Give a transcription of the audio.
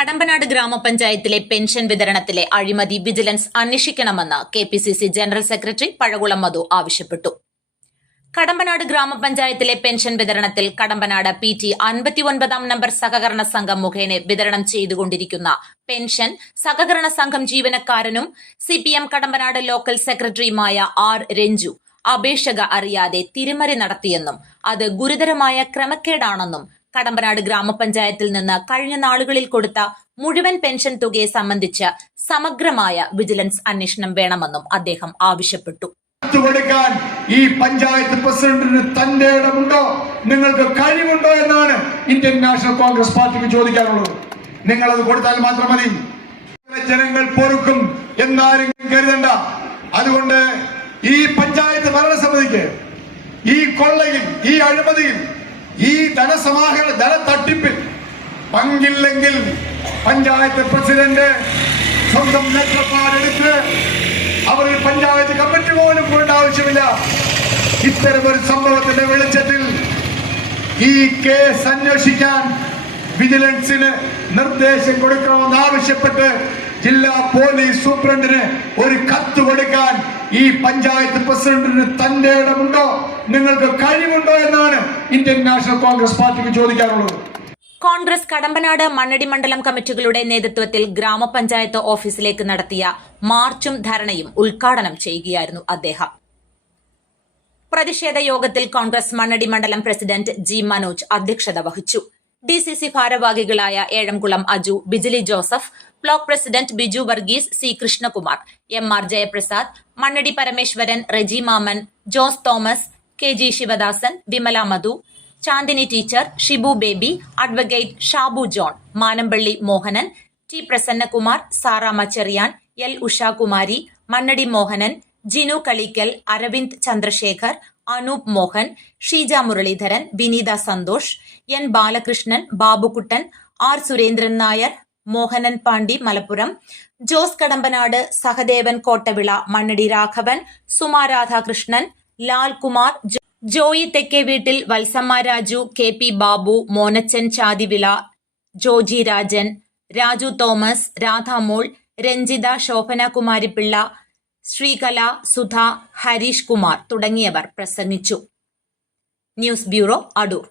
കടമ്പനാട് ഗ്രാമപഞ്ചായത്തിലെ പെൻഷൻ വിതരണത്തിലെ അഴിമതി വിജിലൻസ് അന്വേഷിക്കണമെന്ന് K P C C general secretary Pazhakulam Madhu ആവശ്യപ്പെട്ടു. കടമ്പനാട് ഗ്രാമപഞ്ചായത്തിലെ പെൻഷൻ വിതരണത്തിൽ കടമ്പനാട് പി ടി അൻപത്തിയൊൻപതാം നമ്പർ സഹകരണ സംഘം മുഖേന വിതരണം ചെയ്തുകൊണ്ടിരിക്കുന്ന പെൻഷൻ സഹകരണ സംഘം ജീവനക്കാരനും C P M Kadampanad local സെക്രട്ടറിയുമായ ആർ രഞ്ജു അപേക്ഷക അറിയാതെ തിരിമറി നടത്തിയെന്നും അത് ഗുരുതരമായ ക്രമക്കേടാണെന്നും കടമ്പനാട് ഗ്രാമപഞ്ചായത്തിൽ നിന്ന് കഴിഞ്ഞ നാളുകളിൽ കൊടുത്ത മുഴുവൻ പെൻഷൻ തുകയെ സംബന്ധിച്ച് സമഗ്രമായ വിജിലൻസ് അന്വേഷണം വേണമെന്നും അദ്ദേഹം ആവശ്യപ്പെട്ടു. കൊടുക്കാൻ ഈ പഞ്ചായത്ത് പ്രസിഡന്റിന് തന്റെ ഇടമുണ്ടോ? നിങ്ങൾക്ക് കഴിവുണ്ടോ എന്നാണ് ഇന്ത്യൻ നാഷണൽ കോൺഗ്രസ് പാർട്ടിക്ക് ചോദിക്കാനുള്ളത്. നിങ്ങൾ അത് കൊടുത്താൽ മാത്രം മതി. ജനങ്ങൾ പൊറുക്കും എന്നാരും കരുതണ്ട. അതുകൊണ്ട് ഈ പഞ്ചായത്ത് ഭരണസമിതിക്ക് ഈ കൊള്ളയിൽ ഈ അഴിമതിയിൽ ഈ ധനസമാഹരണ ധന തട്ടിപ്പിൽ പങ്കില്ലെങ്കിൽ പഞ്ചായത്ത് പ്രസിഡന്റ് സ്വന്തം നേട്ടപ്പാടെടുത്ത് അവർ പഞ്ചായത്ത് കമ്മിറ്റി പോലും പോകേണ്ട ആവശ്യമില്ല. ഇത്തരം ഒരു സംഭവത്തിന്റെ വെളിച്ചത്തിൽ ഈ കേസ് അന്വേഷിക്കാൻ വിജിലൻസിന് നിർദ്ദേശം കൊടുക്കണമെന്ന് ആവശ്യപ്പെട്ട് ജില്ലാ പോലീസ് സൂപ്രണ്ടിന് ഒരു കത്ത് കൊടുക്കാൻ ഈ പഞ്ചായത്ത് പ്രസിഡന്റിന് തന്റെ ഇടമുണ്ടോ? നിങ്ങൾക്ക് കഴിവുണ്ടോ എന്നാണ് ഇന്ത്യൻ നാഷണൽ കോൺഗ്രസ് പാർട്ടിക്ക് ചോദിക്കാനുള്ളത്. കോൺഗ്രസ് കടമ്പനാട് മണ്ണടി മണ്ഡലം കമ്മിറ്റികളുടെ നേതൃത്വത്തിൽ ഗ്രാമപഞ്ചായത്ത് ഓഫീസിലേക്ക് നടത്തിയ മാർച്ചും ധരണയും ഉദ്ഘാടനം ചെയ്യുകയായിരുന്നു അദ്ദേഹം. പ്രതിഷേധ യോഗത്തിൽ കോൺഗ്രസ് മണ്ണടി മണ്ഡലം പ്രസിഡന്റ് ജി മനോജ് അധ്യക്ഷത വഹിച്ചു. ഡി സി സി ഭാരവാഹികളായ Ezhamkulam Aju Bijili Joseph block president Biju Varghese C Krishnakumar M R Jayaprasad Mannady Parameswaran Reji Mammen Jose Thomas K G Sivadasan Vimala Madhu Chandini teacher Shibu Baby advocate Shabu John Manampally Mohanan T Prasannakumar Saramma Cherian L Ushakumari Mannady Mohanan Jinu Kalikkal Aravind Chandrasekhar Anoop Mohan Sheeja Muraleedharan Vineetha Santhosh N Balakrishnan Babukuttan R Surendran Nair Mohanan Pandi Malappuram Jose Kadampanad Sahadevan Kottavila Mannady Raghavan Suma Radhakrishnan Lalkumar Joy Thekke Veettil Valsamma Raju K P Babu Monachan Chathivila Joji Rajan Raju Thomas Radhamol Ranjitha Shobhana Kumaripilla Sreekala Sudha Harish Kumar തുടങ്ങിയവർ പ്രസംഗിച്ചു. News bureau Adoor.